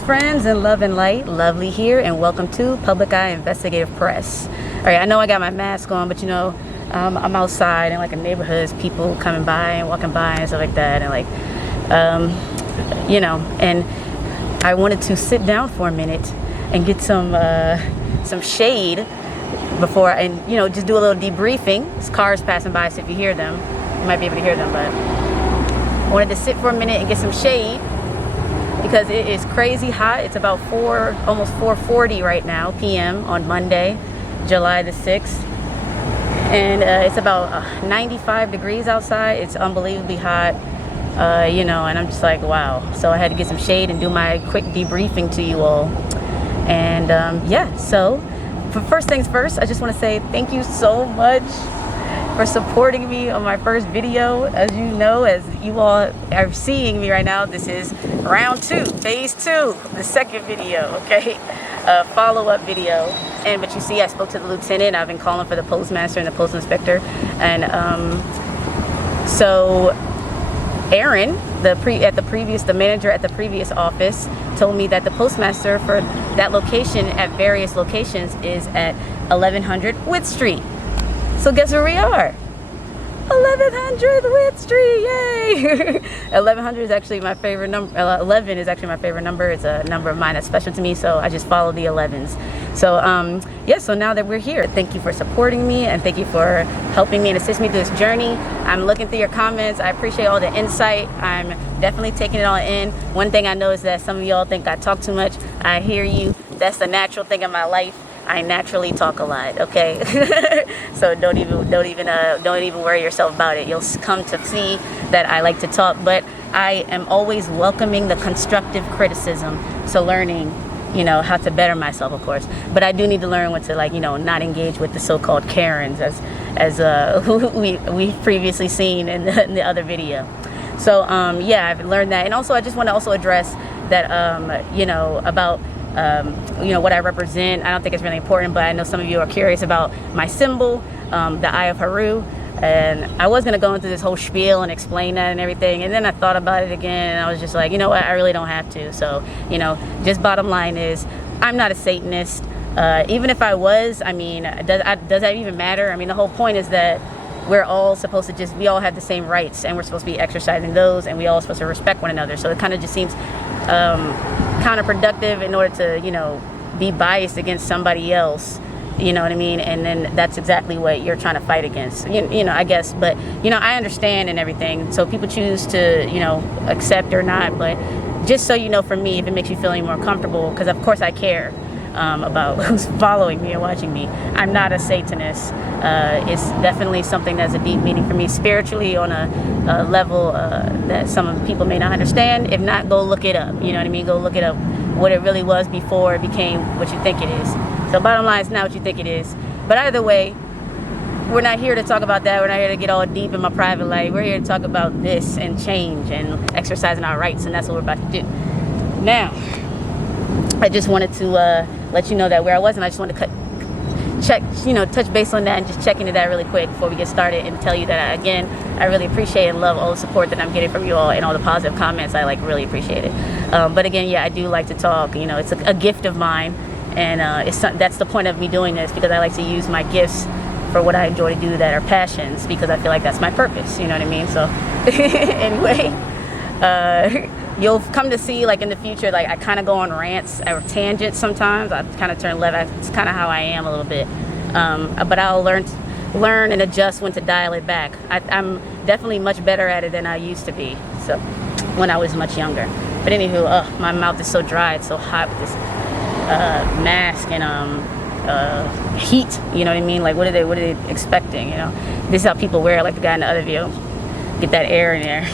Greetings, friends, in love and light. Lovely here, and welcome to Public Eye Investigative Press. All right, I know I got my mask on, but you know, I'm outside in like a neighborhood, people coming by and walking by and stuff like that, and like, you know, and I wanted to sit down for a minute and get some shade before, and you know, just do a little debriefing. There's cars passing by, so if you hear them, you might be able to hear them, but I wanted to sit for a minute and get some shade because it is crazy hot. It's about almost 4:40 right now p.m. on Monday, July the 6th, and it's about 95 degrees outside. It's unbelievably hot, you know, and I'm just like, wow. So I had to get some shade and do my quick debriefing to you all, and yeah. So for first things first, I just want to say thank you so much for supporting me on my first video. As you know, as you all are seeing me right now, this is round 2, phase 2, the second video, okay? Follow-up video. And but you see, I spoke to the lieutenant. I've been calling for the postmaster and the post inspector, and so Aaron, the manager at the previous office, told me that the postmaster for that location at various locations is at 1100 Wythe Street. So guess where we are? 1100 Wythe Street, yay! 1100 is actually my favorite number. 11 is actually my favorite number. It's a number of mine that's special to me, so I just follow the 11s. So yeah, so now that we're here, thank you for supporting me, and thank you for helping me and assist me through this journey. I'm looking through your comments. I appreciate all the insight. I'm definitely taking it all in. One thing I know is that some of y'all think I talk too much. I hear you. That's the natural thing in my life. I naturally talk a lot, okay? So don't even worry yourself about it. You'll come to see that I like to talk, but I am always welcoming the constructive criticism. So learning, you know, how to better myself, of course. But I do need to learn when to, like, you know, not engage with the so-called Karens, as we've previously seen in the other video. So yeah, I've learned that, and also I just want to also address that you know, about you know, what I represent. I don't think it's really important, but I know some of you are curious about my symbol, the Eye of Haru, and I was going to go into this whole spiel and explain that and everything, and then I thought about it again, and I was just like, you know what, I really don't have to. So, you know, just bottom line is, I'm not a Satanist. Even if I was, I mean, does that even matter? I mean, the whole point is that we're all supposed to we all have the same rights, and we're supposed to be exercising those, and we all supposed to respect one another. So it kind of just seems counterproductive in order to, you know, be biased against somebody else, you know what I mean? And then that's exactly what you're trying to fight against, you know, I guess. But, you know, I understand and everything, so people choose to, you know, accept or not. But just so you know, for me, if it makes you feel any more comfortable, because of course I care about who's following me and watching me, I'm not a Satanist. It's definitely something that's a deep meaning for me spiritually on a level that some people may not understand. If not, go look it up. You know what I mean? Go look it up, what it really was before it became what you think it is. So bottom line, it's not what you think it is. But either way, we're not here to talk about that. We're not here to get all deep in my private life. We're here to talk about this and change and exercising our rights, and that's what we're about to do. Now, I just wanted to let you know that where I was, and I just wanted to touch base on that and just check into that really quick before we get started, and tell you that, again, I really appreciate and love all the support that I'm getting from you all and all the positive comments. I like really appreciate it. But again, yeah, I do like to talk. You know, it's a gift of mine, and that's the point of me doing this, because I like to use my gifts for what I enjoy to do, that are passions, because I feel like that's my purpose. You know what I mean? So anyway, you'll come to see, like, in the future, like, I kind of go on rants or tangents sometimes. I kind of turn left. It's kind of how I am a little bit. But I'll learn and adjust when to dial it back. I'm definitely much better at it than I used to be, so when I was much younger. But anywho, my mouth is so dry. It's so hot with this mask and heat. You know what I mean? Like, what are they expecting? You know, this is how people wear it, like the guy in the other video. Get that air in there,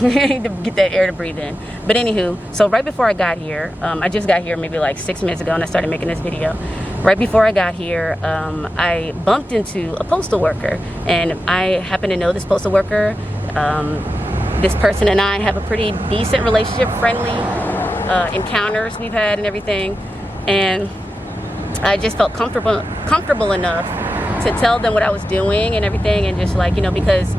get that air to breathe in. But anywho, so right before I got here, I just got here maybe like 6 minutes ago, and I started making this video. Right before I got here, I bumped into a postal worker, and I happen to know this postal worker. This person and I have a pretty decent relationship, friendly encounters we've had and everything. And I just felt comfortable enough to tell them what I was doing and everything, and just, like, you know, because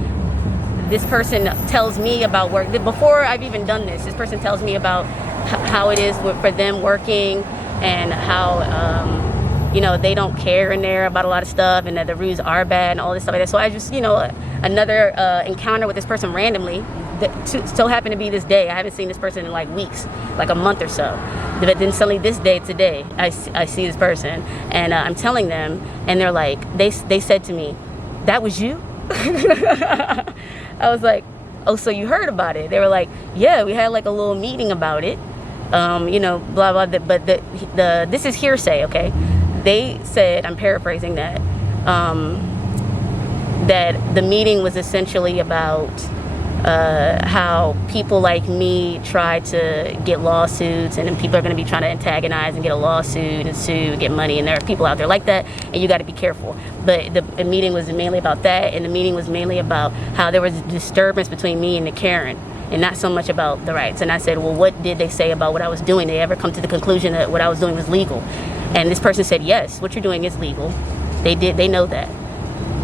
this person tells me about work. Before I've even done this person tells me about how it is for them working, and how you know, they don't care in there about a lot of stuff, and that the rules are bad and all this stuff like that. So I just, you know, another encounter with this person randomly that so happened to be this day. I haven't seen this person in like weeks, like a month or so. But then suddenly this day, today, I see this person, and I'm telling them, and they're like, they said to me, "That was you?" I was like, "Oh, so you heard about it?" They were like, "Yeah, we had like a little meeting about it, you know, blah blah." But this is hearsay, okay? They said, I'm paraphrasing that, that the meeting was essentially about how people like me try to get lawsuits, and then people are going to be trying to antagonize and get a lawsuit and sue and get money, and there are people out there like that, and you got to be careful. But the meeting was mainly about that, and the meeting was mainly about how there was a disturbance between me and the Karen, and not so much about the rights. And I said, well, what did they say about what I was doing? Did they ever come to the conclusion that what I was doing was legal? And this person said, yes, what you're doing is legal. They know that.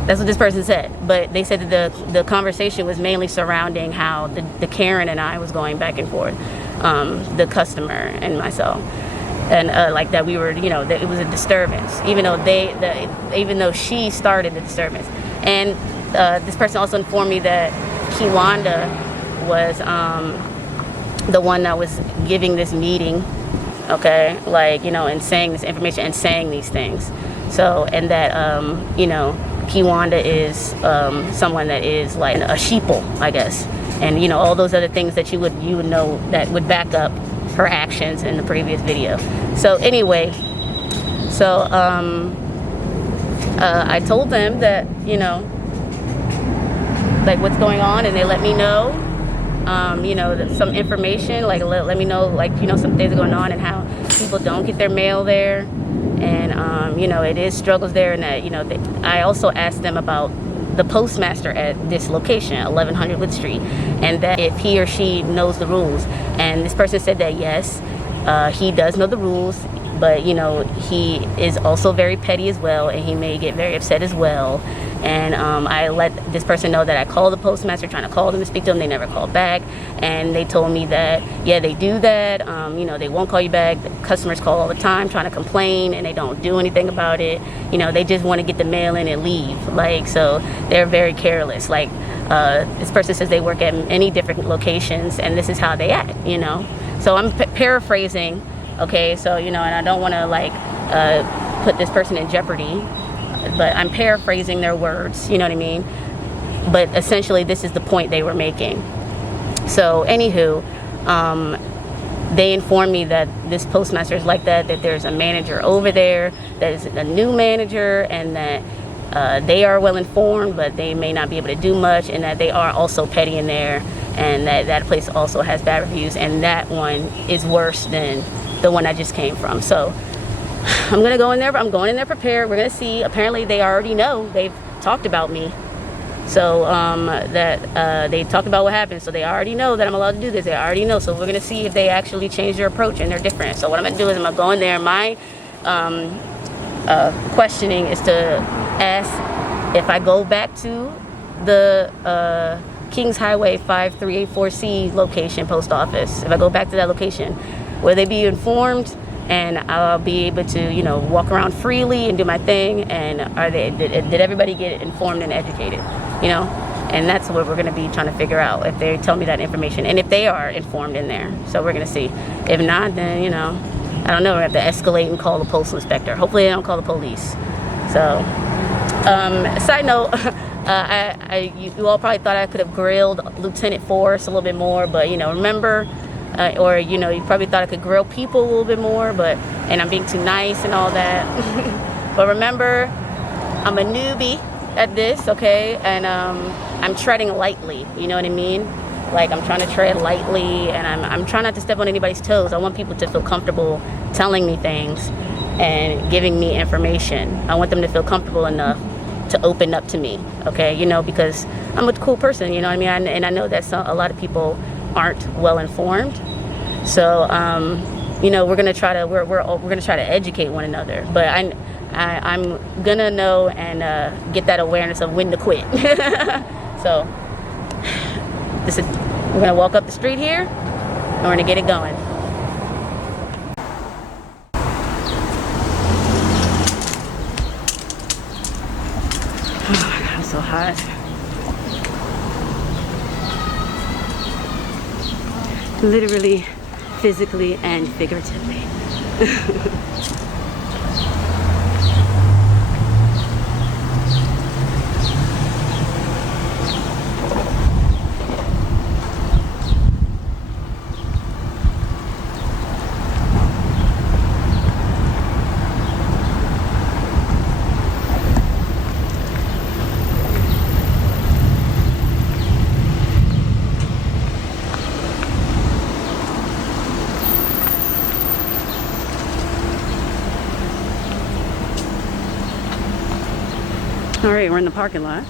That's what this person said. But they said that the conversation was mainly surrounding how the Karen and I was going back and forth, the customer and myself. And like that we were, you know, that it was a disturbance, even though she started the disturbance. And this person also informed me that Kiwanda was the one that was giving this meeting, okay, like, you know, and saying this information and saying these things. So, and that, you know, Kiwanda is someone that is like a sheeple, I guess. And, you know, all those other things that you would know that would back up her actions in the previous video. So anyway, so I told them that, you know, like what's going on, and they let me know, you know, some information, like let me know, like, you know, some things are going on and how people don't get their mail there, and you know, it is struggles there, and that, you know, I also asked them about the postmaster at this location, 1100 Wythe Street, and that if he or she knows the rules. And this person said that yes, he does know the rules, but, you know, he is also very petty as well, and he may get very upset as well. And I let this person know that I called the postmaster, trying to call them to speak to them. They never called back, and they told me that, yeah, they do that. You know, they won't call you back. The customers call all the time trying to complain, and they don't do anything about it. You know, they just want to get the mail in and leave. Like, so they're very careless. Like, this person says they work at many different locations, and this is how they act, you know. So I'm paraphrasing, okay? So, you know, and I don't want to, like, put this person in jeopardy, but I'm paraphrasing their words, you know what I mean? But essentially, this is the point they were making. So, anywho, they informed me that this postmaster is like that there's a manager over there that is a new manager, and that they are well informed, but they may not be able to do much, and that they are also petty in there, and that place also has bad reviews, and that one is worse than the one I just came from. So I'm gonna go in there, but I'm going in there prepared. We're gonna see. Apparently they already know. They've talked about me. So that they talked about what happened. So they already know that I'm allowed to do this. They already know. So we're gonna see if they actually change their approach and they're different. So what I'm gonna do is I'm gonna go in there. My questioning is to ask if I go back to the Kings Highway 5384C location post office. If I go back to that location, will they be informed? And I'll be able to, you know, walk around freely and do my thing. And did everybody get informed and educated, you know? And that's what we're going to be trying to figure out, if they tell me that information and if they are informed in there. So we're going to see. If not, then, you know, I don't know. We have to escalate and call the postal inspector. Hopefully they don't call the police. So, side note, you all probably thought I could have grilled Lieutenant Forrest a little bit more, but, you know, remember, or, you know, you probably thought I could grill people a little bit more, and I'm being too nice and all that. But remember, I'm a newbie at this, okay? And I'm treading lightly, you know what I mean? Like, I'm trying to tread lightly, and I'm trying not to step on anybody's toes. I want people to feel comfortable telling me things and giving me information. I want them to feel comfortable enough to open up to me, okay? You know, because I'm a cool person, you know what I mean? And I know that a lot of people aren't well informed. So, you know, we're gonna try to educate one another. But I'm gonna know and get that awareness of when to quit. So, we're gonna walk up the street here, and we're gonna get it going. so hot. Literally, physically, and figuratively. All right, we're in the parking lot.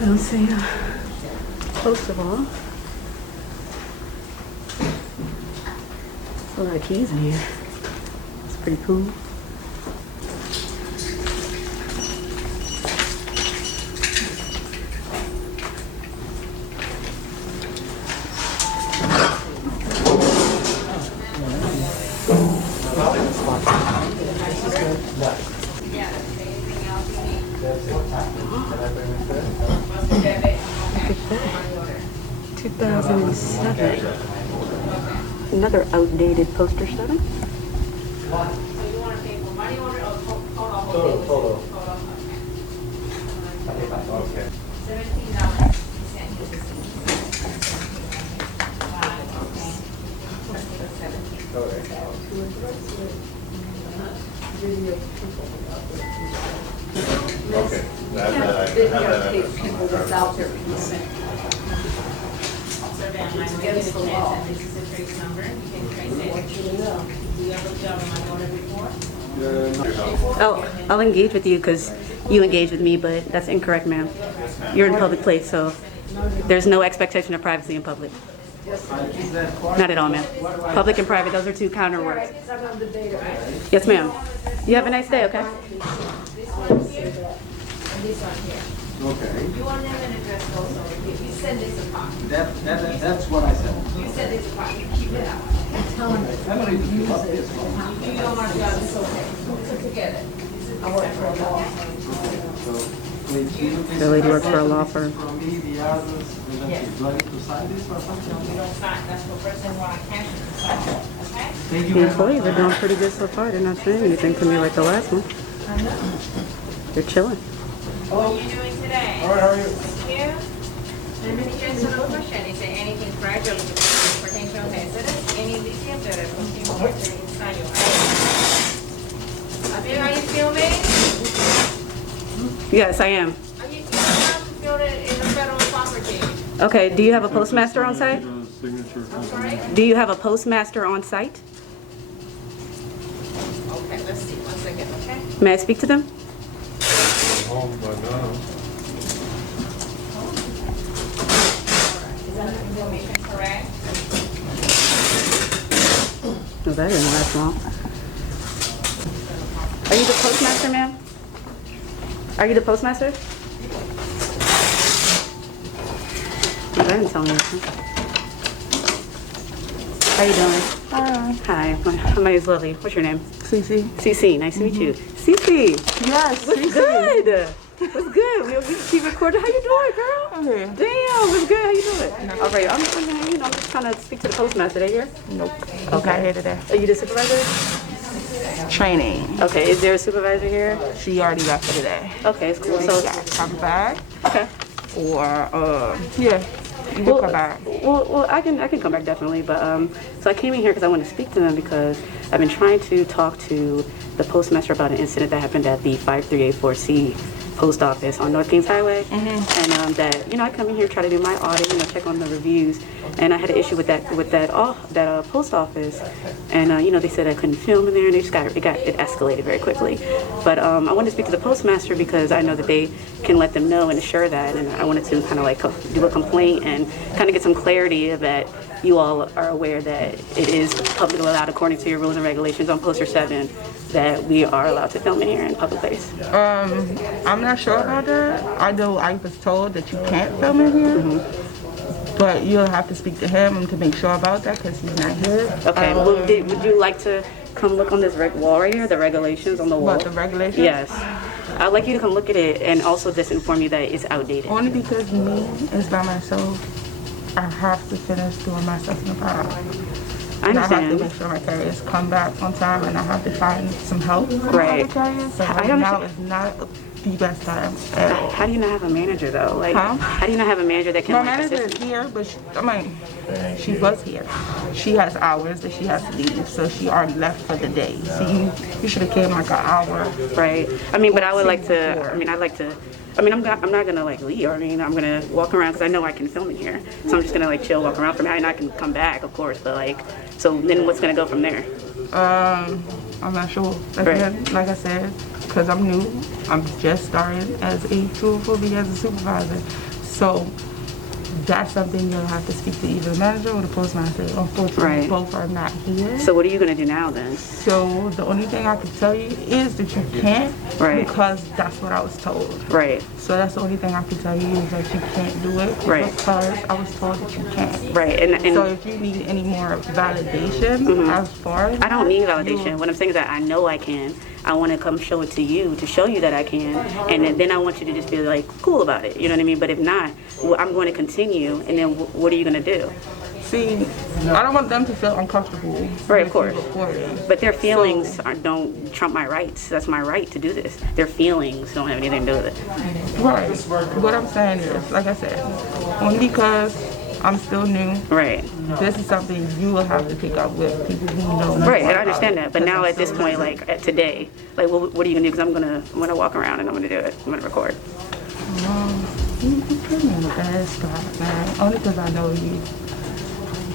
I don't see post of all. There's a lot of keys in here. It's pretty cool. Another outdated poster study. Okay. Okay. People without their consent. Against the law. This is a trace number. You can trace it. Do you ever job on my order before? Oh, I'll engage with you because you engage with me, but that's incorrect, ma'am. You're in a public place, so there's no expectation of privacy in public. Not at all, ma'am. Public and private, those are two counter words. Yes, ma'am. You have a nice day, okay? This one here and this one here. Okay. You want them in address also. You send this a copy. That's what I said. You send this a copy. Keep it out. Tell them I'm gonna use this If you don't want to job, it's okay. Put together. I work for a law. The lady works for a law firm. From me, the others, do I need to sign this or something? We don't sign. That's the person who want to cash it. Okay? Thank you. The employees are doing pretty good so far. They're not saying anything to me like the last one. They're chilling. What are you doing today? All right, how are you? Thank you. Let me answer the question. Is there anything fragile with potential hazardous? Any lithium that are inside your eyes? Are you filming? Yes, I am. Are you allowed to film it in the federal property? Okay, do you have a postmaster on site? I'm sorry? Do you have a postmaster on site? Okay, let's see. 1 second, okay? May I speak to them? Home by now. Is that information correct? No, that didn't last long. Are you the postmaster, ma'am? Are you the postmaster? That didn't tell me anything. How you doing? Hi, my name is Lily. What's your name? Cece. CC, nice to meet you. CC, Yes. what's good? What's good? We keep recording. How you doing, girl? I'm here. Damn, what's good? How you doing? All right, I'm just trying to speak to the postmaster. They here? Nope. Okay. Here today. Are you the supervisor? Training. Okay, is there a supervisor here? She already left for today. Okay, it's cool. So So, got a copy bag okay. or yeah. You can come back. Well, I can come back definitely, but so I came in here because I wanted to speak to them because I've been trying to talk to the postmaster about an incident that happened at the 5384C post office on North Kings Highway, and that I come in here, try to do my audit, check on the reviews, and I had an issue with that post office, and they said I couldn't film in there, and it escalated very quickly. But I wanted to speak to the postmaster because I know that they can let them know and assure that, and I wanted to kind of like do a complaint and kind of get some clarity that you all are aware that it is publicly allowed according to your rules and regulations on Poster 7 that we are allowed to film in here in public place. I'm not sure about that. I know I was told that you can't film in here, but you'll have to speak to him to make sure about that because he's not here. Okay, well, would you like to come look on this wall right here, the regulations on the wall? What, the regulations? Yes. I'd like you to come look at it and also just inform you that it's outdated. Only because me is by myself, I have to finish doing my stuff in the file. I understand. I have to make sure my carriers come back on time, and I have to find some help from Right. other carriers. So right now is not the best time at all. How do you not have a manager though? Like, how do you not have a manager that can My like, manager assist is here, but she was here. She has hours that she has to leave, so she already left for the day. So you should have came like an hour. Right. I mean, but I would like to. I'm not gonna like leave. I'm gonna walk around because I know I can film in here. So I'm just gonna like chill, walk around for now, and I can come back, of course. But like, so then what's gonna go from there? I'm not sure. Again, like I said, because I'm new, I'm just starting as a as a supervisor. So that's something you'll have to speak to either the manager or the postmaster. Unfortunately, Right. both are not here. So what are you gonna do now then? So the only thing I can tell you is that you can't, Right. because that's what I was told. Right. So that's the only thing I can tell you is that you can't do it, Right. because I was told that you can't. Right. And So if you need any more validation as far as I don't need that, validation. What I'm saying is that I know I can. I want to come show it to you to show you that I can, and then I want you to just be like cool about it. You know what I mean? But if not, I'm going to continue, and then what are you going to do? See, I don't want them to feel uncomfortable. Right, of with course. you recording. But their feelings don't trump my rights. That's my right to do this. Their feelings don't have anything to do with it. Right. What I'm saying is, like I said, only because I'm still new. Right. This is something you will have to pick up with people who know. Right, and I understand that. But now at this point, like today, like what are you gonna do? Because I'm gonna walk around and I'm gonna do it. I'm gonna record. You put me in a bad spot, man. Only because I know you.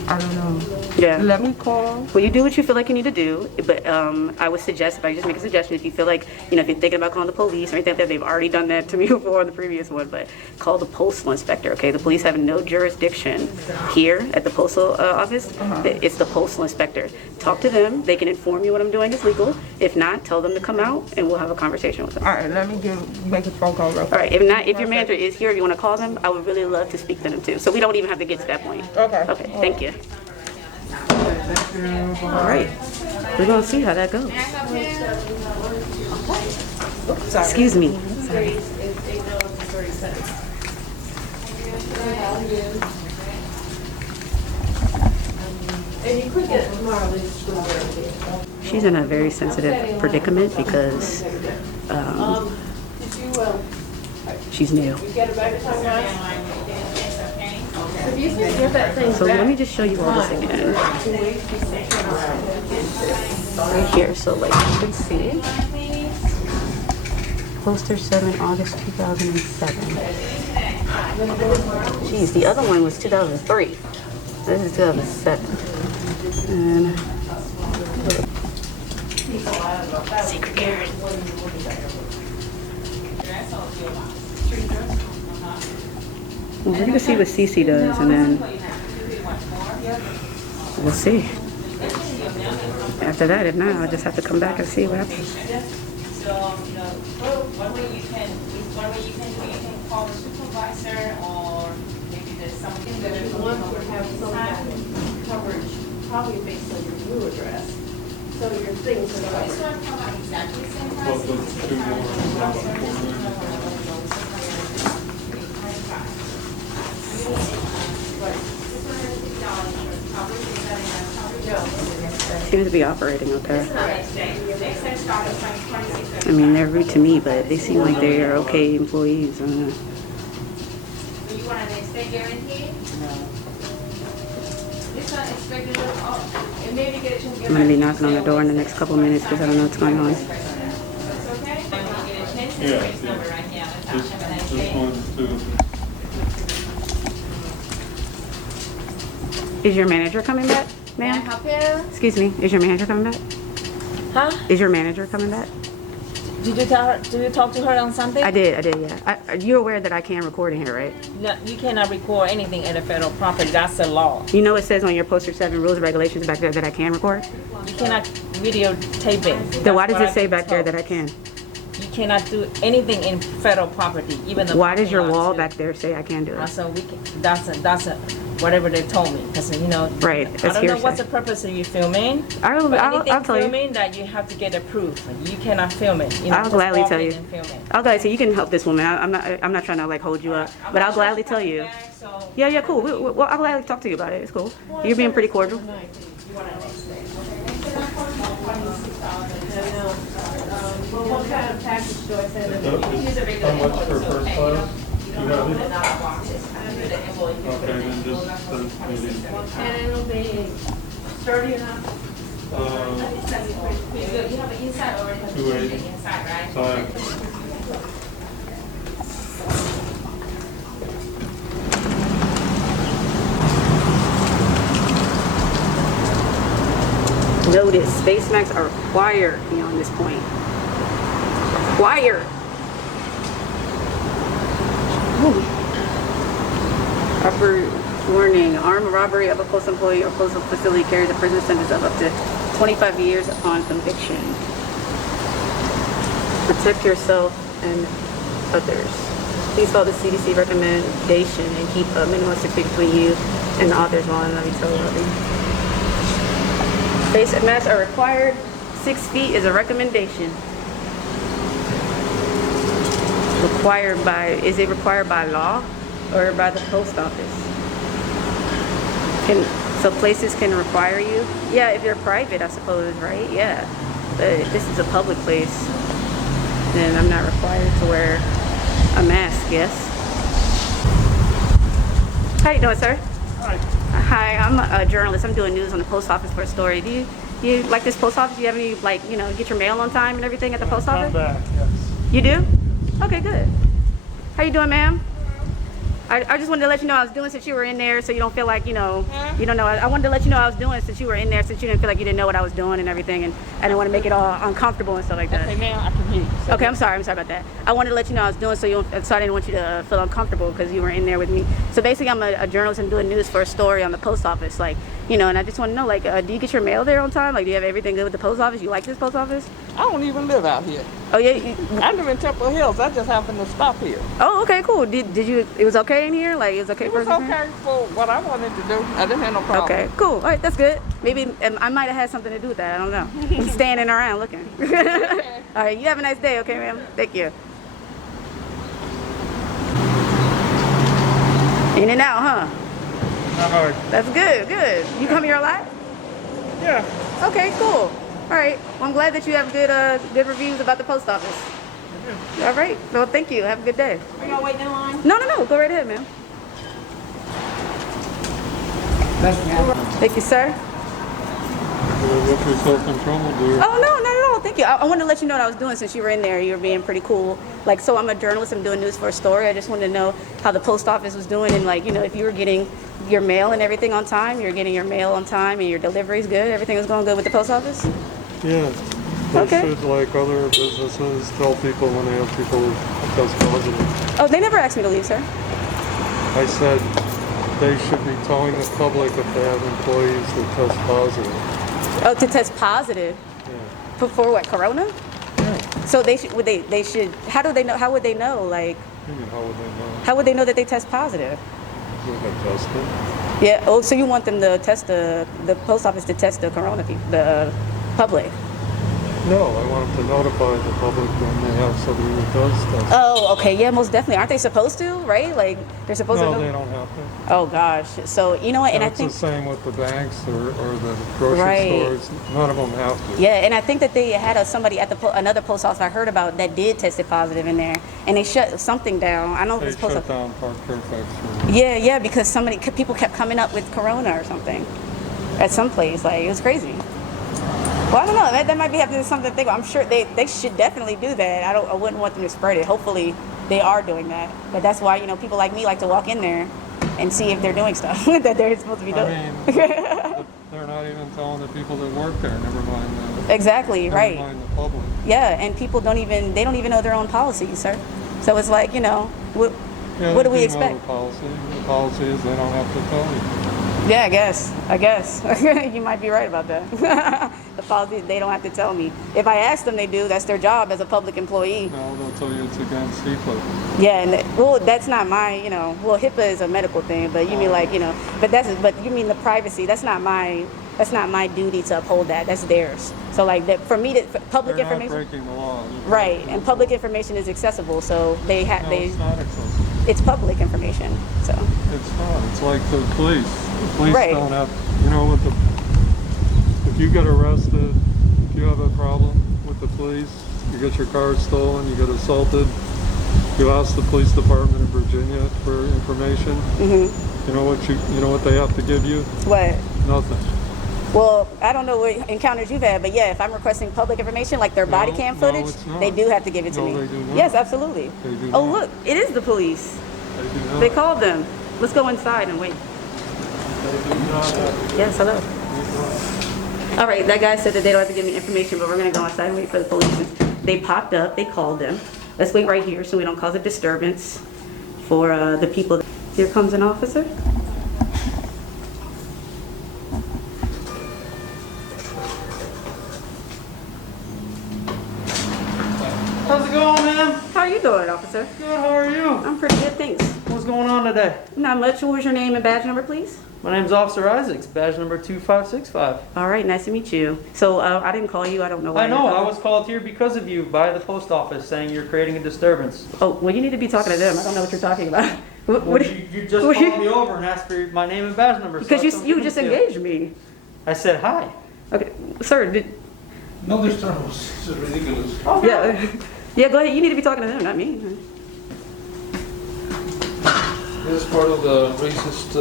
I don't know. Yeah. Let me call. Well, you do what you feel like you need to do, but I would suggest, if I just make a suggestion, if you feel like, if you're thinking about calling the police or anything like that, they've already done that to me before on the previous one, but call the postal inspector, okay? The police have no jurisdiction here at the postal office. It's the postal inspector. Talk to them. They can inform you what I'm doing is legal. If not, tell them to come out and we'll have a conversation with them. All right, let me make a phone call real quick. All right, if your manager is here, if you want to call them, I would really love to speak to them too. So we don't even have to get to that point. Okay. Okay, thank you. All right, we're gonna see how that goes. Excuse me. Sorry. And you could get it tomorrow, they just go there. She's in a very sensitive predicament because Did you, she's new. get it back time now? If you can get that thing So let back, me just show you all this again. Right here, so like you can see, Poster 7, August 2007. Jeez, the other one was 2003. This is 2007. And secret Karen. Well, we're gonna see what Cece does, and then we'll see. After that, if not, I'll just have to come back and see what happens. So, one way you can call the supervisor, or maybe there's something that you want to have some kind of coverage, probably based on your new address. So your things are like. This one come out exactly the same price. Seems to be operating okay. I mean, they're rude to me, but they seem like they are okay employees. Do you want a next day guarantee? expected to, and maybe get a chance to get I'm gonna be back knocking on the door in the next couple of minutes because I don't know what's going on. That's okay? When you get a chance, Yeah, raise yeah. number right here on the top. This, Have a nice this day. one's too. Is your manager coming back, May I ma'am? help you? Excuse me, is your manager coming back? Huh? Is your manager coming back? Did you tell her? Did you talk to her on something? I did, yeah. You're aware that I can't record in here, right? No, you cannot record anything in a federal property. That's the law. You know it says on your poster 7 rules and regulations back there that I can record? You cannot videotape it. Then why does That's it what say I've been back there told. that I can? You cannot do anything in federal property, even the. Why does your parking lot, wall too. back there say I can do it? So we can, that's a whatever they told me, because you know. Right, I that's don't know what's hearsay. the purpose of you filming. I'll But anything tell you. filming that you have to get approved. You cannot film it. You know, I'll just gladly walk tell in you. and film it. I'll gladly tell you. You can help this woman. I'm not trying to like hold you up, I'm but not I'll sure gladly if tell I'll be you. back, so- Yeah, cool. Well, I'll gladly talk to you about it. It's cool. You're being pretty cordial. Well, what kind of package do I send them? How much for first class? You have it? The invoice. Okay, then just send me And it'll be sturdy enough. You have an inside already. 280. Inside, right? Sorry. Notice, space max are required beyond this point. Required. Ooh. Upper warning, armed robbery of a postal employee or postal facility carries a prison sentence of up to 25 years upon conviction. Protect yourself and others. Please follow the CDC recommendation and keep a minimum of 6 feet between you and the author's line. Let me tell you. Face masks are required. 6 feet is a recommendation. Required by, is it required by law or by the post office? So places can require you? Yeah, if you're private, I suppose, right? Yeah. But if this is a public place, then I'm not required to wear a mask, yes? How you doing, sir? Hi, I'm a journalist. I'm doing news on the post office for a story. Do you like this post office? Do you have any, like, you know, get your mail on time and everything at the post office? Come back, yes. You do? Okay, good. How you doing, ma'am? I just wanted to let you know I was doing since you were in there, so you don't feel like, you know, you don't know. I wanted to let you know I was doing since you were in there, since you didn't feel like you didn't know what I was doing and everything, and I didn't want to make it all uncomfortable and stuff like that. Okay, now I can hear you. So Okay, I'm sorry about that. I wanted to let you know I was doing so I didn't want you to feel uncomfortable because you were in there with me. So basically, I'm a journalist and doing news for a story on the post office, like, you know, and I just want to know, like, do you get your mail there on time? Like, do you have everything good with the post office? You like this post office? I don't even live out here. Oh yeah. I live in Temple Hills. I just happened to stop here. Oh, okay, cool. Did you? It was okay in here? Like, it was okay It for was us in here? okay for what I wanted to do. I didn't have no problem. Okay, cool. All right, that's good. Maybe I might have had something to do with that. I don't know. I'm standing around looking. All right, you have a nice day, okay, ma'am? Thank you. In and out, huh? Not hard. That's good, good. You come here a lot? Yeah. Okay, cool. All right. Well, I'm glad that you have good reviews about the post office. All right. Well, thank you. Have a good day. Are y'all waiting in line? No. Go right ahead, ma'am. Thank you, sir. What's your self-control, dear? Oh, no, not at all. Thank you. I wanted to let you know what I was doing since you were in there. You were being pretty cool. Like, so I'm a journalist. I'm doing news for a story. I just wanted to know how the post office was doing and, like, you know, if you were getting your mail and everything on time, you're getting your mail on time and your delivery's good. Everything was going good with the post office? Yeah. They Okay. should, like other businesses, tell people when they have people who test positive. Oh, they never asked me to leave, sir. I said they should be telling the public if they have employees who test positive. Oh, to test positive? Yeah. For what, corona? Yeah. So they should, how do they know, how would they know, like, Maybe how would they know? how would they know that they test positive? Would they test it? Yeah, oh, so you want them to test the post office to test the corona people, the public? No, I want them to notify the public when they have somebody who does test. Oh, okay, yeah, most definitely. Aren't they supposed to, right? Like, they're supposed No, to know? they don't have to. Oh, gosh. So, you know what, and I That's think, the same with the banks or the grocery Right. stores. None of them have to. yeah, and I think that they had somebody at another post office I heard about that did tested positive in there, and they shut something down. I know They it's supposed shut to. down Park Fairfax. Yeah, because people kept coming up with corona or something. at some place. Like, it was crazy. Well, I don't know. That might be something to think about. I'm sure they should definitely do that. I wouldn't want them to spread it. Hopefully, they are doing that. But that's why, you know, people like me like to walk in there and see if they're doing stuff that they're supposed to be doing. I mean, they're not even telling the people that work there. Never mind Exactly, right. Never mind the public. Yeah, and people don't even know their own policies, sir. So it's like, you know, what do we expect? The policy is they don't have to tell you. Yeah, I guess. You might be right about that. The policy, they don't have to tell me. If I ask them, they do. That's their job as a public employee. No, they'll tell you it's against HIPAA. Yeah, and that's not my, you know, well, HIPAA is a medical thing, but you mean like, you know, but you mean the privacy. That's not my duty to uphold that. That's theirs. So like that for me, public They're information. not breaking the law. Right, and public information is accessible, so No, it's not accessible. it's public information. So It's not. It's like the police. The police Right. don't have, you know, if you get arrested, if you have a problem with the police, you get your car stolen, you get assaulted, you ask the police department in Virginia for information. You know what they have to give you? what? Nothing. Well, I don't know what encounters you've had, but yeah, if I'm requesting public information like their body cam No, footage, it's not. they do have to give it to No, me. they do not. Yes, absolutely. They do Oh, not. look, it is the police. They do not. They called them. Let's go inside and wait. They do not. Yes, hello. All right, that guy said that they don't have to give me information, but we're gonna go inside and wait for the police. They popped up, they called them. Let's wait right here so we don't cause a disturbance for the people. Here comes an officer. How's it going, ma'am? How are you doing, officer? Good, how are you? I'm pretty good, thanks. What's going on today? Not much. What was your name and badge number, please? My name's Officer Isaacs, badge number 2565. All right, nice to meet you. So I didn't call you. I don't know why. I know, you're I calling. was called here because of you by the post office saying you're creating a disturbance. Oh, well, you need to be talking to them. I don't know what you're talking about. What, Well, you just what- called me over and asked for my name and badge number. so Because that's what you I'm just giving it to engaged me. I said hi. Okay, sir. No disturbance. This is ridiculous. Yeah, yeah. Go ahead. You need to be talking to them, not me. This is part of the racist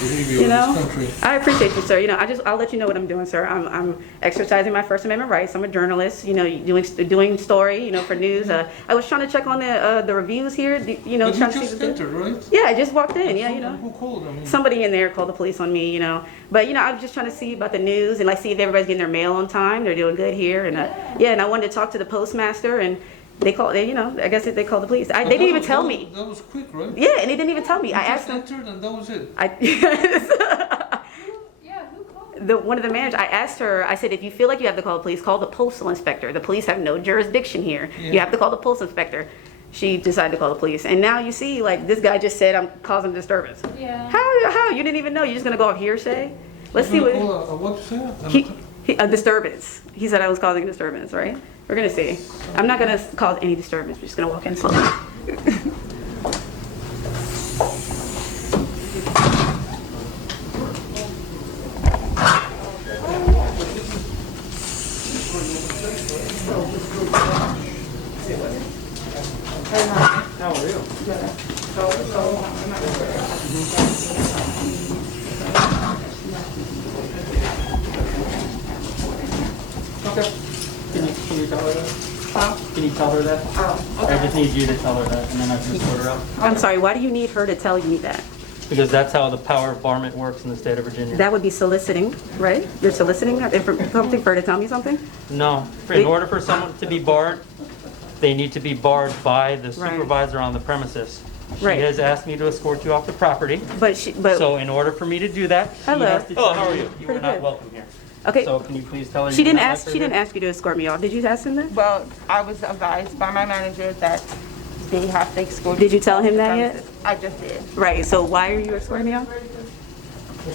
behavior You in know, this country. I appreciate you, sir. You know, I'll let you know what I'm doing, sir. I'm exercising my First Amendment rights. I'm a journalist. You know, doing story. You know, for news. I was trying to check on the reviews here. You know, But trying you to just see. entered, right? Yeah, I just walked in. Yeah, you know. Who called? I mean, Somebody in there called the police on me, you know. But, you know, I was just trying to see about the news and, like, see if everybody's getting their mail on time. They're doing good here. And, yeah, and I wanted to talk to the postmaster, and they called, you know, I guess they called the police. They but didn't that even was- tell that me. was- That was quick, right? Yeah, and they didn't even tell me. I You asked just them. entered and that was it. One of the managers, I asked her, I said, if you feel like you have to call the police, call the postal inspector. The police have no jurisdiction here. You Yeah. have to call the postal inspector. She decided to call the police. And now you see, like, this guy just said I'm causing disturbance. Yeah. How? You didn't even know? You're just going to go off hearsay? Let's see what... What you say? A disturbance. He said I was causing a disturbance, right? We're gonna see. I'm not gonna cause any disturbance. We're just gonna walk in slowly. How are you? Okay. Can you tell her that? Can you tell her that? I just need you to tell her that, and then I can sort her out. I'm sorry, why do you need her to tell you that? Because that's how the power of barment works in the state of Virginia. That would be soliciting, right? You're soliciting something for her to tell me something? No, in order for someone to be barred, they need to be barred by the Right. supervisor on the premises. She Right. has asked me to escort you off the property, But so in order for me to do that, she Hello. has to Oh, tell you you Pretty are not good. welcome here. okay, So can you please tell her she you didn't would not ask. let She her didn't ask you to escort me off. Did you ask him that? Well, I was advised by my manager that they have to escort. Did you tell off him the that yet? premises. I just did. Right. So why are you escorting me off?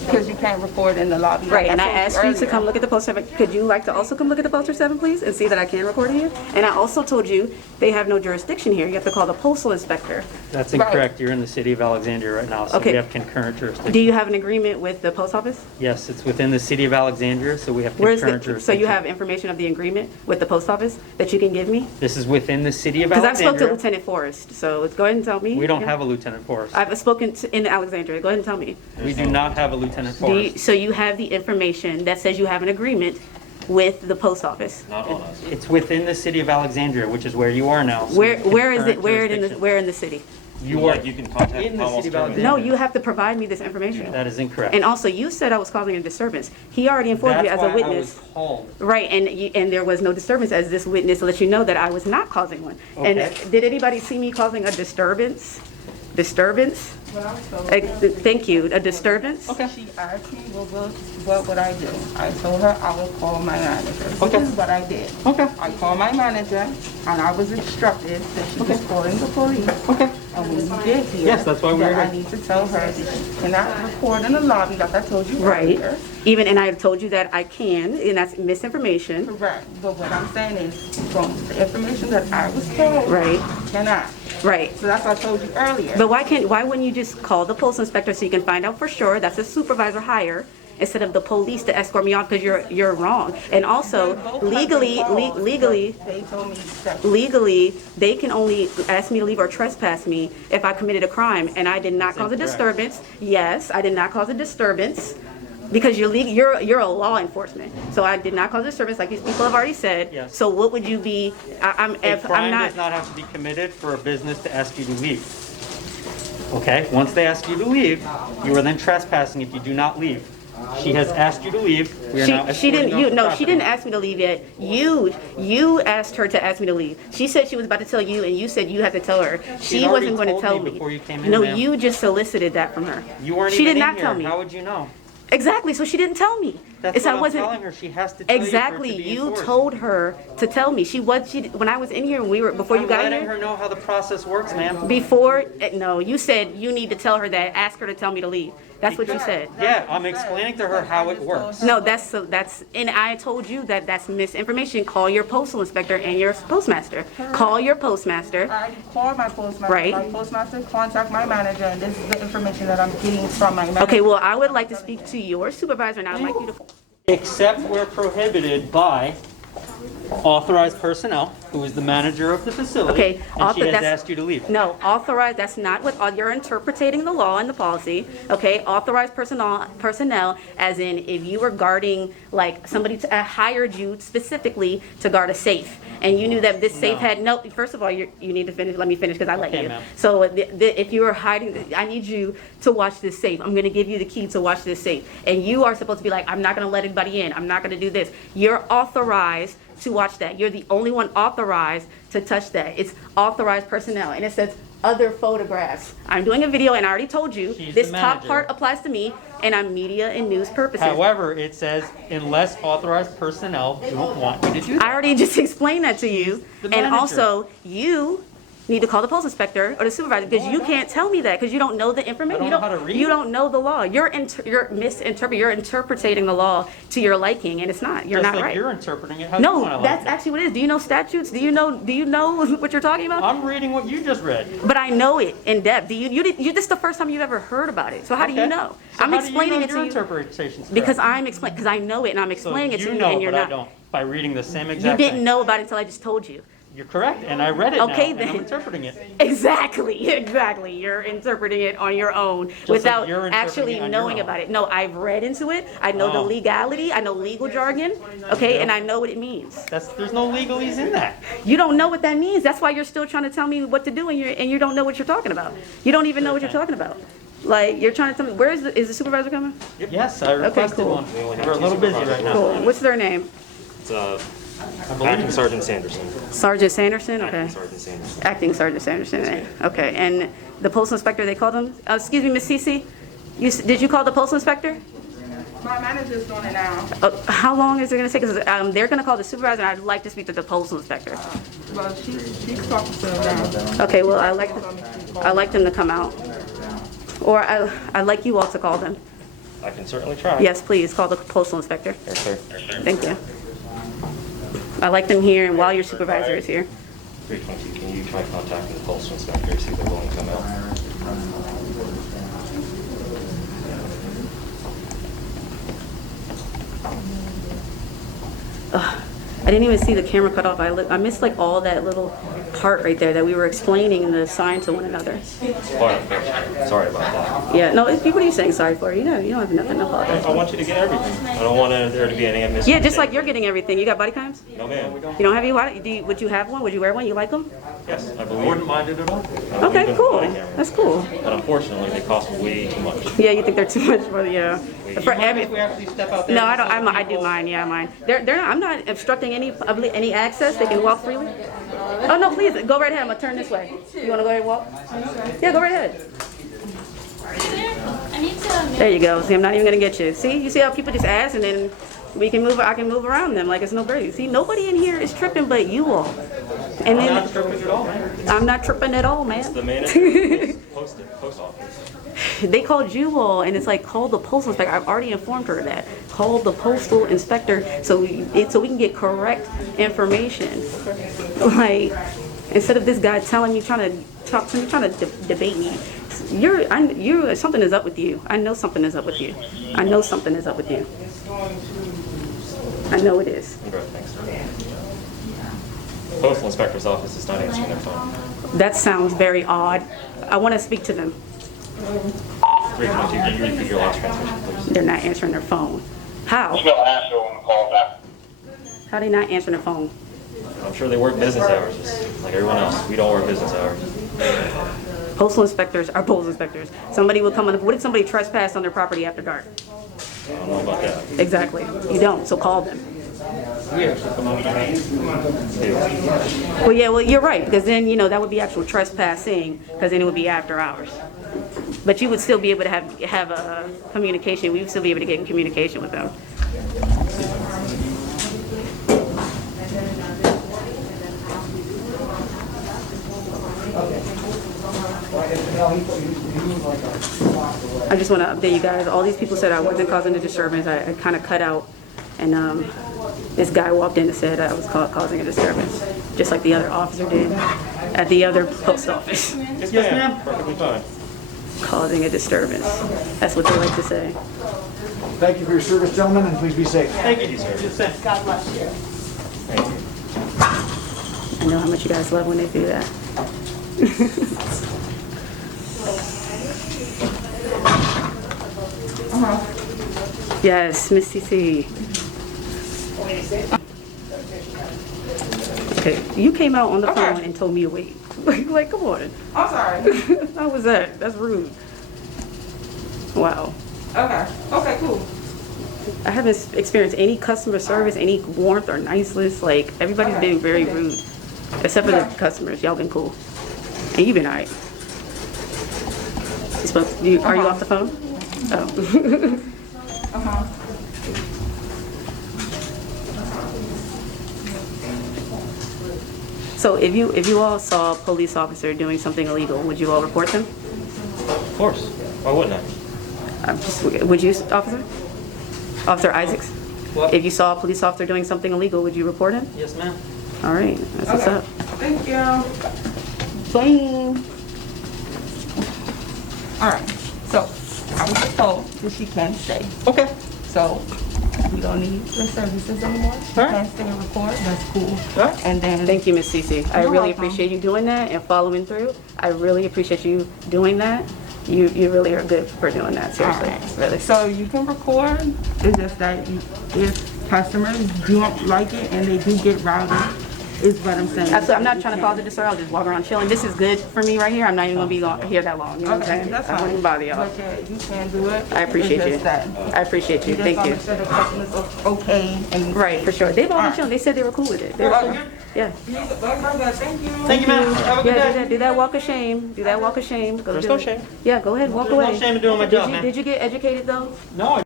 Because you can't record in the lobby. Right, like and I told asked you to earlier. come look at the poster 7. Could you like to also come look at the poster 7, please, and see that I can record here? And I also told you they have no jurisdiction here. You have to call the postal inspector. That's Right. incorrect. You're in the city of Alexandria right now, so Okay. we have concurrent jurisdiction. Do you have an agreement with the post office? Yes, it's within the city of Alexandria, so we have Where's concurrent the, so jurisdiction. you have information of the agreement with the post office that you can give me? This is within the city of Because I've spoken to Alexandria. Lieutenant Forrest, so go ahead and tell me. We don't have a lieutenant for us. I've spoken in Alexandria. Go ahead and tell me. We do not have a a lieutenant forest. So you have the information that says you have an agreement with the post office? Not on us. It's within the city of Alexandria, which is where you are now. so Where it's is current it? Where jurisdiction. in the city? You are You can contact in the almost city of any- Alexandria. No, you have to provide me this information. That is incorrect. And also, you said I was causing a disturbance. He already informed you That's as a why I witness. was called. Right, and there was no disturbance as this witness to let you know that I was not causing one. Okay. And did anybody see me causing a disturbance? Disturbance? What I was told. Thank you, a disturbance? Okay. She asked me what would I do. I told her I would call my manager. Okay. This is what I did. Okay. I called my manager and I was instructed that she was calling the police. Okay. And when you get here, Yes, that's why we're that I here. need to tell her that she cannot record in the lobby like I told you Right, earlier. even, and I told you that I can, and that's misinformation. Correct. But what I'm saying is, from the information that I was told, Right. you cannot. Right. So that's what I told you earlier. But why wouldn't you just call the postal inspector so you can find out for sure that's a supervisor hire instead of the police to escort me off because you're wrong. And also legally, They told me that. legally, they can only ask me to leave or trespass me if I committed a crime, and I did not cause a disturbance. Yes, I did not cause a disturbance. Because you're a law enforcement, so I did not cause a disturbance like these people have already said. Yes. So what would you be? I'm A if crime I'm not. does not have to be committed for a business to ask you to leave. Okay, once they ask you to leave, you are then trespassing if you do not leave. She has asked you to leave. We are now She didn't. escorting You off the no. She property. didn't ask me to leave yet. You asked her to ask me to leave. She said she was about to tell you, and you said you had to tell her. She She had already wasn't going to told tell me me. before you came in, No, ma'am. you just solicited that from her. You weren't She even did in not here. tell me. How would you know? Exactly. So she didn't tell me. That's It's what I I'm wasn't. telling her. She has to tell Exactly. you for it to be You enforced. told her to tell me. When I was in here, before you I'm got letting here. her know how the process works, ma'am. No, you said you need to tell her that. Ask her to tell me to leave. That's what you said. Yeah, I'm explaining to her how it works. No, and I told you that that's misinformation. Call your postal inspector and your postmaster. Call your postmaster. I already called my postmaster. Right. My postmaster contact my manager, and this is the information that I'm getting from my manager. Okay, well, I would like to speak to your supervisor, and I would like you to. Except where prohibited by authorized personnel, who is the manager of the facility, Okay, and she has that's- asked you to leave. No, authorized, that's not what, you're interpreting the law and the policy, okay? Authorized personnel, as in if you were guarding, like, somebody hired you specifically to guard a safe, and you knew that this safe had first of all, you need to finish, let me finish, because I let Okay, you. ma'am. So if you were hiding, I need you to watch this safe. I'm gonna give you the key to watch this safe. And you are supposed to be like, I'm not gonna let anybody in, I'm not gonna do this. You're authorized to watch that. You're the only one authorized to touch that. It's authorized personnel, and it says other photographs. I'm doing a video, and I already told you, She's this the top manager. part applies to me, and I'm media and news purposes. However, it says unless authorized personnel don't want you to do I that. already just explained that to you, the and manager. also, you need to call the post inspector or the supervisor, because you can't tell me that, because you don't know the information. I don't know how to read. You don't know the law. You're interpreting the law to your liking, and it's not. You're Just not like right. you're interpreting it how you want to No, like that's it. actually what it is. Do you know statutes? Do you know what you're talking about? I'm reading what you just read. But I know it in depth. This is the first time you've ever heard about it. So how do you Okay. know? So I'm how do explaining you it know to your you interpretation's because correct? because I know it and I'm explaining it to you you, know, and you're but not. I don't. By reading the same You exact didn't thing. know about it until I just told you. You're correct, and I read it Okay, now, and I'm then. interpreting it. Exactly. You're interpreting it on your own without like you're interpreting actually it on your knowing own. about it. No, I've read into it. I know the Oh. legality. I know legal jargon. Okay, Yeah. and I know what it means. There's no legalese in that. You don't know what that means. That's why you're still trying to tell me what to do, and you don't know what you're talking about. You don't even know what you're talking about. Like, you're trying to tell me, is the supervisor coming? Yes, I requested cool. one. We're a little busy right now. Cool. What's their name? It's Acting Sergeant Sanderson. Sergeant Sanderson? Okay. Acting Sergeant Sanderson. Acting Sergeant Sanderson. Okay. And the postal inspector, they called him? Excuse me, Miss Cece? Did you call the postal inspector? My manager's doing it now. How long is it going to take? Because they're going to call the supervisor, and I'd like to speak to the postal inspector. Well, she's talking to them now. Okay, well, I'd like them to come out. Or I'd like you all to call them. I can certainly try. Yes, please, call the postal inspector. Yes, sir. Thank you. I'd like them here, and while your supervisor is here. 322, can you try contacting the postal inspector, see if they're willing to come out? I didn't even see the camera cut off. I missed like all that little part right there that we were explaining the sign to one another. Quite unfortunate. Sorry about that. Yeah, no, what are you saying sorry for? You know, you don't have nothing to apologize I for. want you to get everything. I don't want there to be any misunderstanding. Yeah, just like you're getting everything. You got body cams? No, ma'am. You don't have any? Would you have one? Would you wear one? You like them? Yes, I believe. I wouldn't mind it at all. Okay, cool. That's cool. But unfortunately, they cost way too much. Yeah, you think they're too much for yeah. For every, If we actually step out there. no, I don't. I do mine. Yeah, mine. They're not, I'm not obstructing any access. They can walk freely. Oh no, please go right ahead. I'm gonna turn this way. You wanna go ahead and walk? Yeah, go right ahead. There you go. See, I'm not even gonna get you. See, you see how people just ask and then we can move. I can move around them like it's no break. See, nobody in here is tripping but you all. And then I'm not tripping at all, man. I'm not tripping at all, man. It's the manager post office. They called you all, and it's like, call the postal inspector. I've already informed her that. Call the postal inspector so we can get correct information. Like, instead of this guy telling me, trying to talk to me, trying to debate me. Something is up with you. I know something is up with you. I know something is up with you. I know it is. Okay, thanks. The postal inspector's office is not answering their phone. That sounds very odd. I want to speak to them. 322, can you repeat your last transmission, please? They're not answering their phone. How? How they not answering their phone? I'm sure they work business hours, just like everyone else. We don't work business hours. Postal inspectors are postal inspectors. Somebody will come on. What if somebody trespassed on their property after dark? I don't know about that. Exactly. You don't, so call them. Well, yeah, well, you're right, because then, that would be actual trespassing, because then it would be after hours. But you would still be able to have a communication. We would still be able to get in communication with them. I just want to update you guys. All these people said I wasn't causing a disturbance. I kind of cut out, and this guy walked in and said I was causing a disturbance, just like the other officer did at the other post office. Yes, ma'am. Perfectly fine. Causing a disturbance. That's what they like to say. Thank you for your service, gentlemen, and please be safe. Thank you, sir. God bless you. Thank you. I know how much you guys love when they do that. Yes, Miss CC. Okay, you came out on the phone and told me to wait. Like, come on. I'm sorry. How was that? That's rude. Wow. Okay, cool. I haven't experienced any customer service, any warmth or niceness. Like, everybody's been very rude. Except for the customers. Y'all been cool. And you've been alright. Are you off the phone? Oh. So if you all saw a police officer doing something illegal, would you all report them? Of course. Why wouldn't I? Would you, officer? Officer Isaacs? What? If you saw a police officer doing something illegal, would you report him? Yes, ma'am. All right, that's what's up. Thank you. Bang. All right. So I was just told that she can't stay. Okay. So we don't need the services anymore. She can't stay and record. That's cool. Alright. And then Thank you, Miss Cece. I You're really welcome. appreciate you doing that and following through. I really appreciate you doing that. You really are good for doing that, seriously. Alright. Really. So you can record. It's just that if customers don't like it and they do get routed, is what I'm saying. I'm not trying to cause a disorder. I'll just walk around chilling. This is good for me right here. I'm not even gonna be here that long. You know what I'm Okay, saying? that's I won't fine. even bother y'all. But you can do it. I appreciate It's you. just that. I appreciate you. You just Thank wanna you. make sure the customers are okay and Right, for sure. They've all been chilling. They said they were cool with it. They were cool. Yeah. Thank you. Thank you, ma'am. Have a good Yeah, day. do that walk of shame. Do that walk of shame. Go There's do no it. shame. Yeah, go ahead, walk There's away. no shame in doing my job, man. Did you get educated though? No,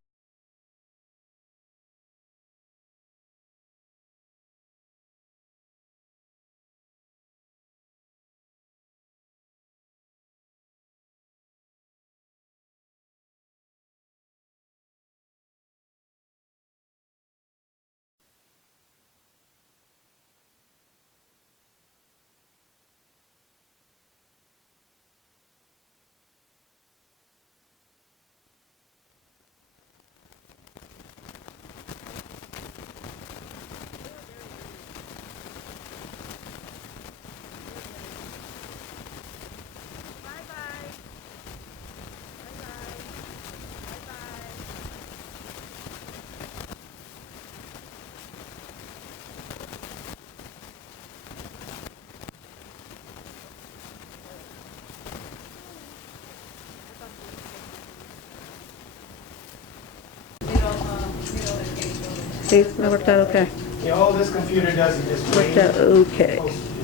See, that worked out okay. Yeah, all this computer does is just Worked out okay. It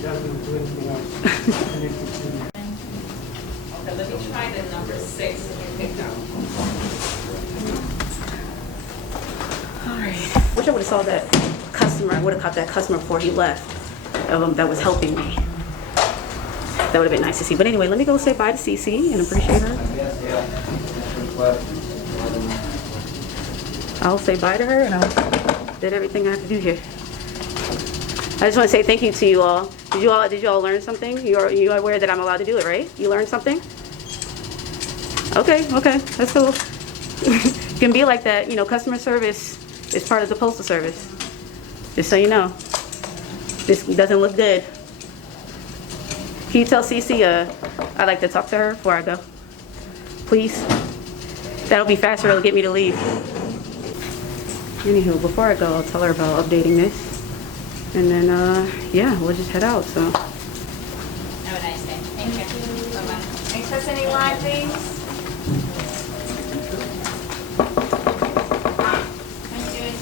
doesn't do anything else. Okay, let me try the number 6 that you picked out. All right. Wish I would have saw that customer. I would have caught that customer before he left. That was helping me. That would have been nice to see. But anyway, let me go say bye to Cece and appreciate her. I'll say bye to her and I did everything I have to do here. I just want to say thank you to you all. Did you all learn something? You are aware that I'm allowed to do it, right? You learned something? Okay, that's cool. It can be like that, you know, customer service is part of the postal service. Just so you know. This doesn't look good. Can you tell Cece I'd like to talk to her before I go? Please? That'll be faster, it'll get me to leave. Anywho, before I go, I'll tell her about updating this. And then, yeah, we'll just head out, so. Have a nice day. Thank you. Bye-bye. Next person in line, please.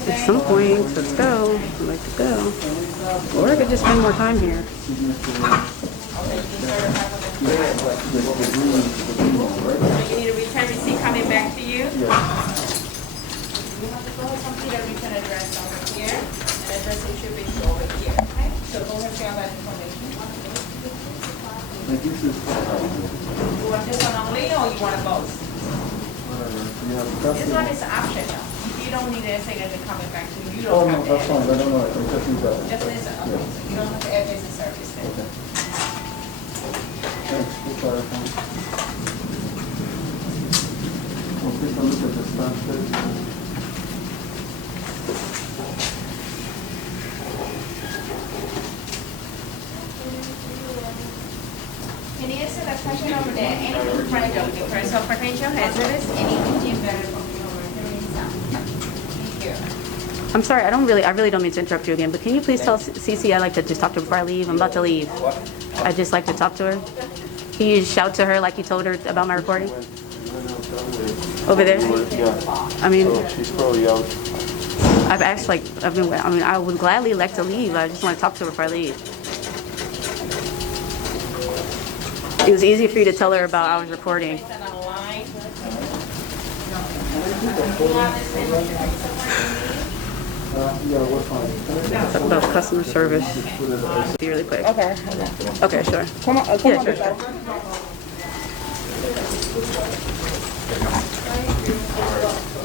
At some point, let's go. I'd like to go. Or I could just spend more time here. You need a return receipt coming back to you. You have to go complete a return address over here, and address it should be over here. Okay? So go ahead and fill that information. You want this one only, or you want both? This one is optional. You don't need anything as it coming back to you. You don't have to. that's fine. I don't know. Just need that. Just listen. Okay. So you don't have to add this in service then. Okay. Thanks. We'll clarify. We'll take a look at the stamp page. Can you answer that question over there? Anything fragile, because of potential hazardous, anything better from your Thank you. I'm sorry, I really don't mean to interrupt you again, but can you please tell Cece I'd like to just talk to her before I leave? I'm about to leave. I'd just like to talk to her. Can you shout to her like you told her about my recording? Over there? Yeah. I mean, She's probably out. I would gladly like to leave. I just want to talk to her before I leave. It was easy for you to tell her about I was recording. Yeah, we're fine. Talk about customer service. See really quick. Okay. Okay, sure. Come on, Yeah, sure.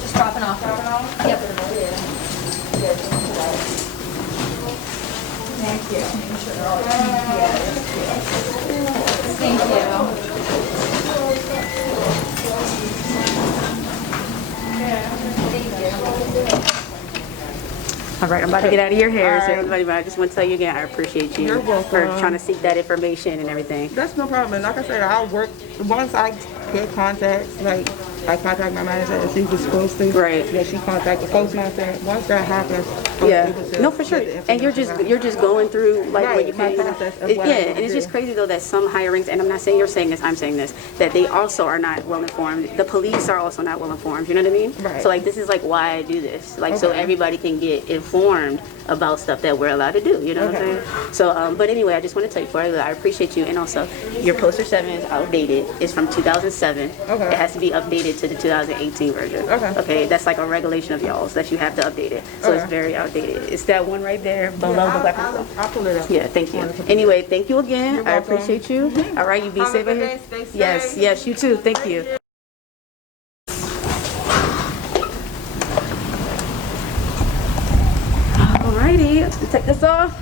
Just dropping off. Yep. Thank you. Thank you. All right, I'm about to get out of your hair, so everybody, but I just want to tell you again, I appreciate you You're welcome. for trying to seek that information and everything. That's no problem. And like I said, I'll work, once I get contacts, like, I contact my manager and she was supposed to. Right. That she contact the postmaster. Once that happens, I'm Yeah, able to no, for sure. get the And you're just going through like Right, what you my can. process of Yeah, what I need and to it's do. just crazy though that some hirings, and I'm not saying you're saying this, I'm saying this, that they also are not well informed. The police are also not well informed. You know what I mean? Right. So like this is like why I do this, like so Okay. everybody can get informed about stuff that we're allowed to do. You know what I'm Okay. saying? So, but anyway, I just want to tell you before I leave, I appreciate you, and also your Poster 7 is outdated. It's from 2007. Okay. It has to be updated to the 2018 version. Okay. Okay, that's like a regulation of y'all's that you have to update it. So it's Okay. very outdated. It's that one right there below the weapons. I'll pull it up. Yeah, thank you. Anyway, thank you again. You're I welcome. appreciate you. All right, you be Have a safe good out here. day. Stay safe. Yes, yes, you too. Thank you. Alrighty, let's take this off.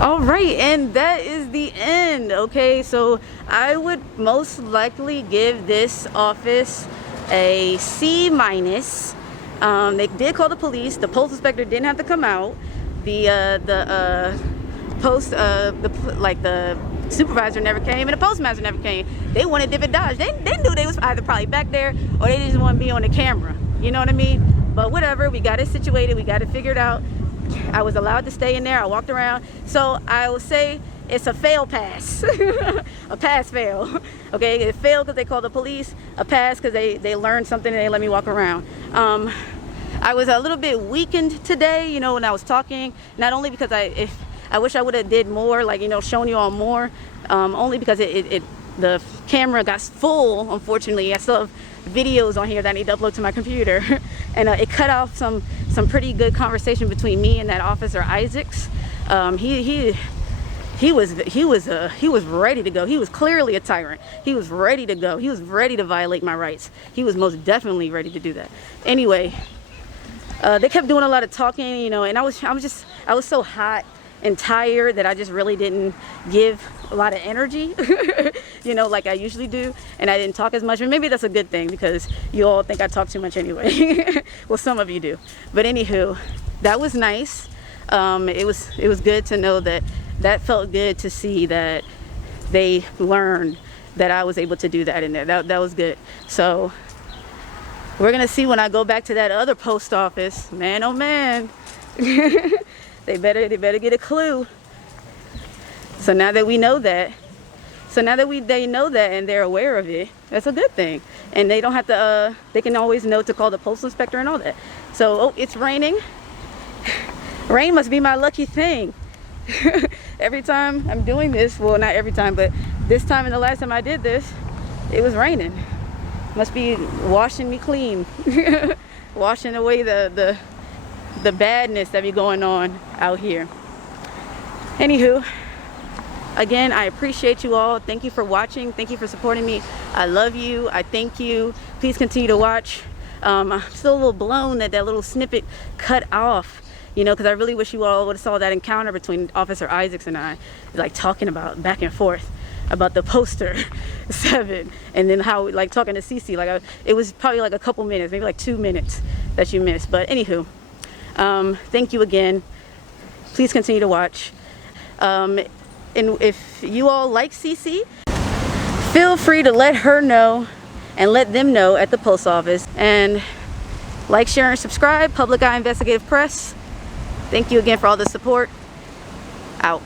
All right, and that is the end. Okay, so I would most likely give this office a C-. They did call the police. The post inspector didn't have to come out. The supervisor never came, and the postmaster never came. They wanted Dippin' Dodge. They knew they was either probably back there or they just want to be on the camera. You know what I mean? But whatever, we got it situated. We got it figured out. I was allowed to stay in there. I walked around. So I will say it's a fail pass. A pass fail. Okay, it failed because they called the police. A pass because they learned something and they let me walk around. I was a little bit weakened today, you know, when I was talking. Not only because I wish I would have did more, like, you know, shown you all more, only because the camera got full, unfortunately. I still have videos on here that I need to upload to my computer. And it cut off some pretty good conversation between me and that officer Isaacs. He was ready to go. He was clearly a tyrant. He was ready to go. He was ready to violate my rights. He was most definitely ready to do that. Anyway, they kept doing a lot of talking, you know, and I was so hot and tired that I just really didn't give a lot of energy, you know, like I usually do, and I didn't talk as much. And maybe that's a good thing because you all think I talk too much anyway. Well, some of you do. But anywho, that was nice. It was good to know that felt good to see that they learned that I was able to do that in there. That was good. So we're gonna see when I go back to that other post office. Man, oh man. They better get a clue. So now that we know that, they know that and they're aware of it, that's a good thing. And they don't have to, they can always know to call the postal inspector and all that. So, oh, it's raining. Rain must be my lucky thing. Every time I'm doing this, well, not every time, but this time and the last time I did this, it was raining. Must be washing me clean. Washing away the badness that be going on out here. Anywho, again, I appreciate you all. Thank you for watching. Thank you for supporting me. I love you. I thank you. Please continue to watch. I'm still a little blown that little snippet cut off, you know, because I really wish you all would have saw that encounter between Officer Isaacs and I, like talking about back and forth about the poster 7, and then how, like, talking to Cece, like it was probably like a couple minutes, maybe like 2 minutes that you missed. But anywho, thank you again. Please continue to watch. And if you all like Cece, feel free to let her know and let them know at the post office. And like, share, and subscribe. Public Eye Investigative Press. Thank you again for all the support. Out.